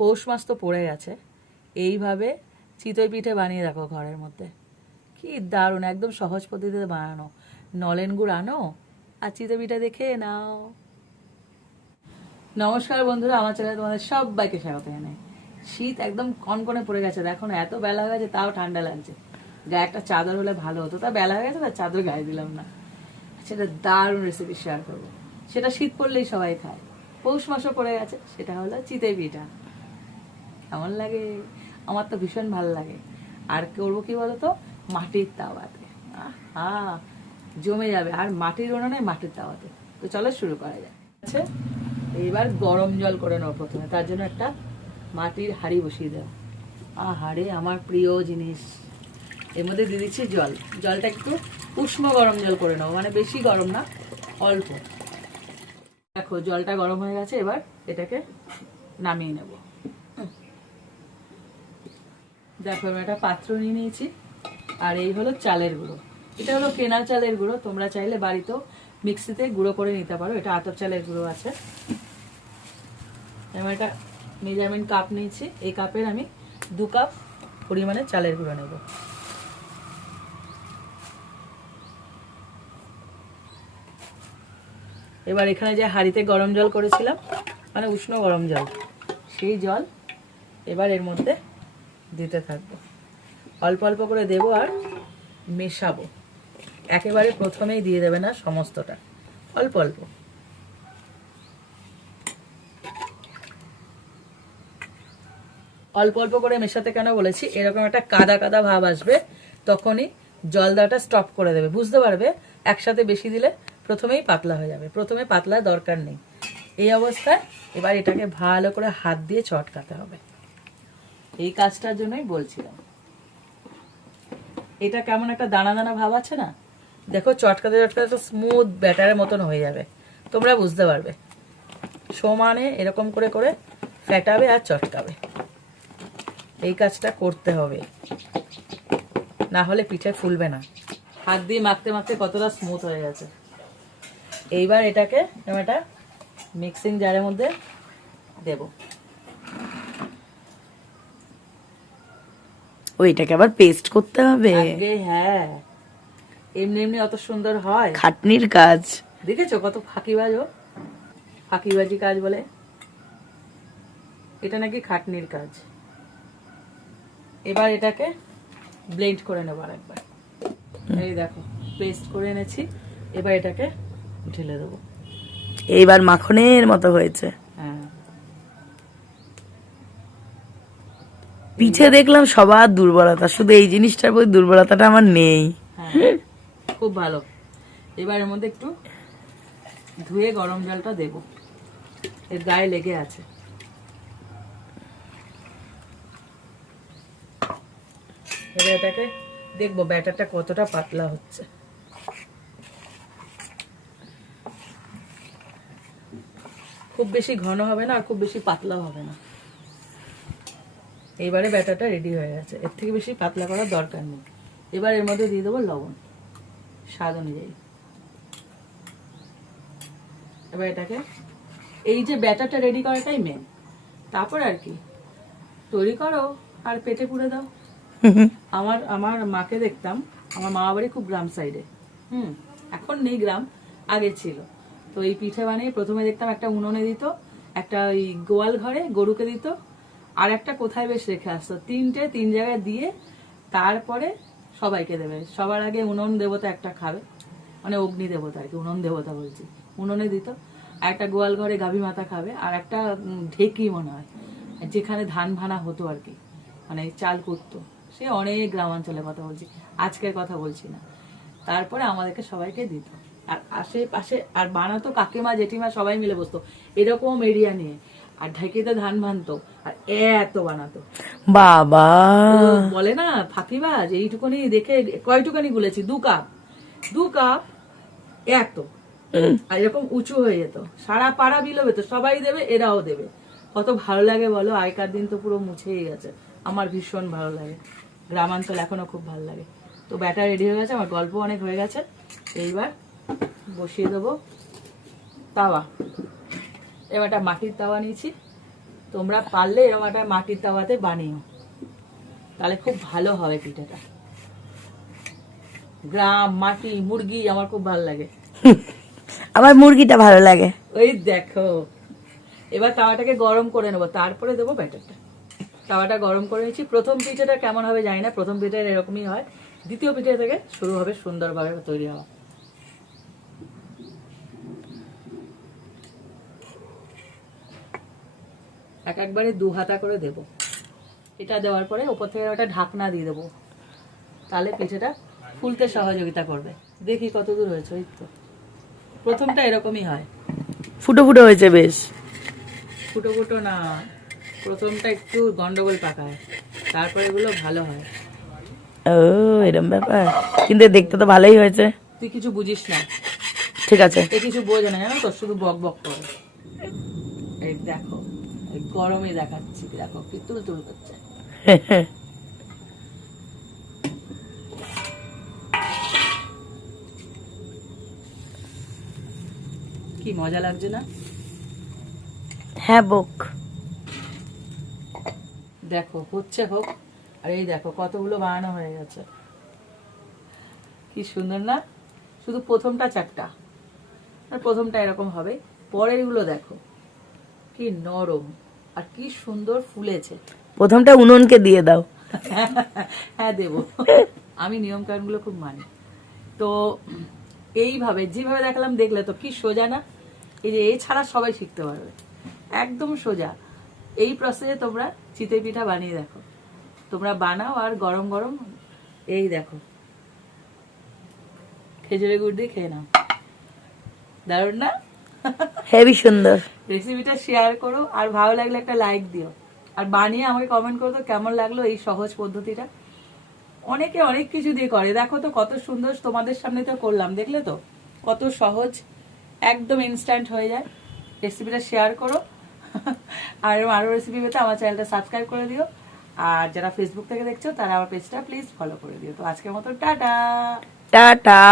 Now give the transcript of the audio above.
পৌষ মাস তো পড়ে গেছে, এইভাবে চিতই পিঠে বানিয়ে রাখো ঘরের মধ্যে। কি দারুণ, একদম সহজ পদ্ধতিতে বানানো। নলেন গুড় আনো আর চিতই পিঠে দেখে নাও। নমস্কার বন্ধুরা, আমার চ্যানেলে তোমাদের সবাইকে স্বাগত জানাই। শীত একদম কনকনে পড়ে গেছে, দেখো না এত বেলা হয়ে গেছে তাও ঠান্ডা লাগছে। গায়ে একটা চাদর হলে ভালো হতো, তা বেলা হয়ে গেছে তার চাদর গায়ে দিলাম না। সেটা দারুণ রেসিপি শেয়ার করবো, সেটা শীত পড়লেই সবাই খায়। পৌষ মাসও পড়ে গেছে, সেটা হলো চিতই পিঠা। কেমন লাগে? আমার তো ভীষণ ভালো লাগে। আর করবো কি বলতো, মাটির তাওয়াতে। আহা, জমে যাবে। আর মাটির উনুনে, মাটির তাওয়াতে। তো চলো শুরু করা যায়। আচ্ছা, এইবার গরম জল করে নেবো প্রথমে। তার জন্য একটা মাটির হাঁড়ি বসিয়ে দেবো। আহারে, আমার প্রিয় জিনিস। এর মধ্যে দিয়ে দিচ্ছি জল। জলটা একটু উষ্ণ গরম জল করে নেবো, মানে বেশি গরম না, অল্প। দেখো জলটা গরম হয়ে গেছে, এবার এটাকে নামিয়ে নেব। দেখো আমি একটা পাত্র নিয়ে নিয়েছি, আর এই হলো চালের গুঁড়ো। এটা হলো কেনা চালের গুঁড়ো, তোমরা চাইলে বাড়িতেও মিক্সিতে গুঁড়ো করে নিতে পারো। এটা আতপ চালের গুঁড়ো আছে। আমি একটা মেজারমেন্ট কাপ নিয়েছি, এই কাপের আমি 2 কাপ পরিমাণে চালের গুঁড়ো নেব। এবার এখানে যে হাঁড়িতে গরম জল করেছিলাম, মানে উষ্ণ গরম জল, সেই জল এবার এর মধ্যে দিতে থাকবো। অল্প অল্প করে দেবো আর মেশাবো। একেবারে প্রথমেই দিয়ে দেবে না সমস্তটা, অল্প অল্প। অল্প অল্প করে মেশাতে কেন বলেছি, এরকম একটা কাদা কাদা ভাব আসবে, তখনই জল দেওয়াটা স্টপ করে দেবে। বুঝতে পারবে একসাথে বেশি দিলে প্রথমেই পাতলা হয়ে যাবে। প্রথমে পাতলা দরকার নেই। এই অবস্থায় এবার এটাকে ভালো করে হাত দিয়ে চটকাতে হবে। এই কাজটার জন্যই বলছিলাম। এটা কেমন একটা দানা দানা ভাব আছে না, দেখো চটকাতে চটকাতে স্মুথ ব্যাটারের মতন হয়ে যাবে। তোমরা বুঝতে পারবে। সমানে এরকম করে করে ফেটাবে আর চটকাবে। এই কাজটা করতে হবে, না হলে পিঠে ফুলবে না। হাত দিয়ে মাখতে মাখতে কতটা স্মুথ হয়ে গেছে। এইবার এটাকে একটা মিক্সিং জারের মধ্যে দেব। ওইটাকে আবার পেস্ট করতে হবে? আগে হ্যাঁ, এমনি এমনি অত সুন্দর হয়? খাটনির কাজ। দেখেছো কত ফাঁকিবাজ ও, ফাঁকিবাজি কাজ বলে। এটা নাকি খাটনির কাজ। এবার এটাকে ব্লেন্ড করে নেবো আরেকবার। এই দেখো পেস্ট করে এনেছি। এবার এটাকে ঢেলে দেবো। এইবার মাখনের মতো হয়েছে। হ্যাঁ, পিঠে দেখলাম সবার দুর্বলতা, শুধু এই জিনিসটার প্রতি দুর্বলতাটা আমার নেই। হ্যাঁ, খুব ভালো। এবার এর মধ্যে একটু ধুয়ে গরম জলটা দেব, এর গায়ে লেগে আছে। এবার এটাকে দেখবো ব্যাটারটা কতটা পাতলা হচ্ছে। খুব বেশি ঘন হবে না আর খুব বেশি পাতলাও হবে না। এইবারে ব্যাটারটা রেডি হয়ে গেছে, এর থেকে বেশি পাতলা করার দরকার নেই। এবার এর মধ্যে দিয়ে দেবো লবণ স্বাদ অনুযায়ী। এবার এটাকে, এই যে ব্যাটারটা রেডি করাটাই মেন। তারপর আর কি, তৈরি করো আর পেটে পুরে দাও। আমার মাকে দেখতাম, আমার মামা বাড়ি খুব গ্রাম সাইডে। এখন নেই গ্রাম, আগে ছিল। তো এই পিঠে বানিয়ে প্রথমে দেখতাম একটা উনুনে দিত, একটা ওই গোয়াল ঘরে গরুকে দিত, আর একটা কোথায় বেশ রেখে আসতো। 3 জায়গায় দিয়ে তারপরে সবাইকে দেবে। সবার আগে উনুন দেবতা একটা খাবে, মানে অগ্নি দেবতা আর কি, উনুন দেবতা বলছি। উনুনে দিত। আর একটা গোয়াল ঘরে গাভী মাতা খাবে, আর একটা ঢেকি মনে হয়, যেখানে ধান ভানা হতো আর কি, মানে চাল কুটতো। সে অনেক গ্রামাঞ্চলের কথা বলছি, আজকের কথা বলছি না। তারপরে আমাদেরকে সবাইকে দিত। আর আশেপাশে আর বানাতো কাকিমা জেঠিমা সবাই মিলে বসতো এরকম এরিয়া নিয়ে, আর ঢেকিতে ধান ভানতো আর এত বানাতো। বাবা, বলে না ফাঁকিবাজ, এইটুকুনি দেখে কয়টুকানি গুলেছি, 2 কাপ 2 কাপ এত। আর এরকম উঁচু হয়ে যেত, সারা পাড়া বিলোবে তো, সবাই দেবে এরাও দেবে। কত ভালো লাগে বলো। আগেকার দিন তো পুরো মুছেই গেছে। আমার ভীষণ ভালো লাগে, গ্রামাঞ্চল এখনো খুব ভালো লাগে। তো ব্যাটার রেডি হয়ে গেছে, আমার গল্প অনেক হয়ে গেছে। এইবার বসিয়ে দেবো তাওয়া। এবার একটা মাটির তাওয়া নিয়েছি, তোমরা পারলে এরকম একটা মাটির তাওয়াতে বানিও, তাহলে খুব ভালো হবে পিঠাটা। গ্রাম, মাটি, মুরগি আমার খুব ভালো লাগে। আমার মুরগিটা ভালো লাগে। ওই দেখো, এবার তাওয়াটাকে গরম করে নেবো, তারপরে দেবো ব্যাটারটা। তাওয়াটা গরম করে নিচ্ছি। প্রথম পিঠাটা কেমন হবে জানি না, প্রথম পিঠা এরকমই হয়, দ্বিতীয় পিঠা থেকে শুরু হবে সুন্দরভাবে তৈরি হওয়া। একবারে 2 হাতা করে দেব। এটা দেওয়ার পরে উপর থেকে একটা ঢাকনা দিয়ে দেবো, তাহলে পিঠাটা ফুলতে সহযোগিতা করবে। দেখি কত দূর হয়েছে। ওই তো প্রথমটা এরকমই হয়, ফুটো ফুটো হয়েছে বেশ। ফুটো ফুটো না, প্রথমটা একটু গন্ডগোল পাকায়, তারপরে এগুলো ভালো হয়। ও এরকম ব্যাপার, কিন্তু দেখতে তো ভালোই হয়েছে। তুই কিছু বুঝিস না, ঠিক আছে। এ কিছু বোঝে না, জানো তো, শুধু বক বক করে। এই দেখো, এই গরমে দেখাচ্ছি, দেখো কি তুল তুল করছে। কি মজা লাগছে না? হ্যাঁ বক। দেখো হচ্ছে হোক, আর এই দেখো কতগুলো বানানো হয়ে গেছে, কি সুন্দর না? শুধু প্রথমটা চারটা, আর প্রথমটা এরকম হবে, পরের গুলো দেখো কি নরম আর কি সুন্দর ফুলেছে। প্রথমটা উনুনকে দিয়ে দাও। হ্যাঁ দেবো, আমি নিয়ম কানুন গুলো খুব মানি। তো এইভাবে যেভাবে দেখালাম, দেখলে তো কি সোজা না? এই যে এছাড়া সবাই শিখতে পারবে, একদম সোজা। এই প্রসেসে তোমরা চিতই পিঠা বানিয়ে দেখো, তোমরা বানাও আর গরম গরম এই দেখো খেজুরের গুড় দিয়ে খেয়ে নাও, দারুণ না? হেভি সুন্দর। রেসিপিটা শেয়ার করো, আর ভালো লাগলে একটা লাইক দিও, আর বানিয়ে আমাকে কমেন্ট করো তো কেমন লাগলো এই সহজ পদ্ধতিটা। অনেকে অনেক কিছু দিয়ে করে, দেখো তো কত সুন্দর, তোমাদের সামনে তো করলাম, দেখলে তো কত সহজ, একদম ইনস্ট্যান্ট হয়ে যায়। রেসিপিটা শেয়ার করো, আর আরো রেসিপি পেতে আমার চ্যানেলটা সাবস্ক্রাইব করে দিও, আর যারা ফেসবুক থেকে দেখছো তারা আমার পেজটা প্লিজ ফলো করে দিও। তো আজকের মতো টাটা। টাটা।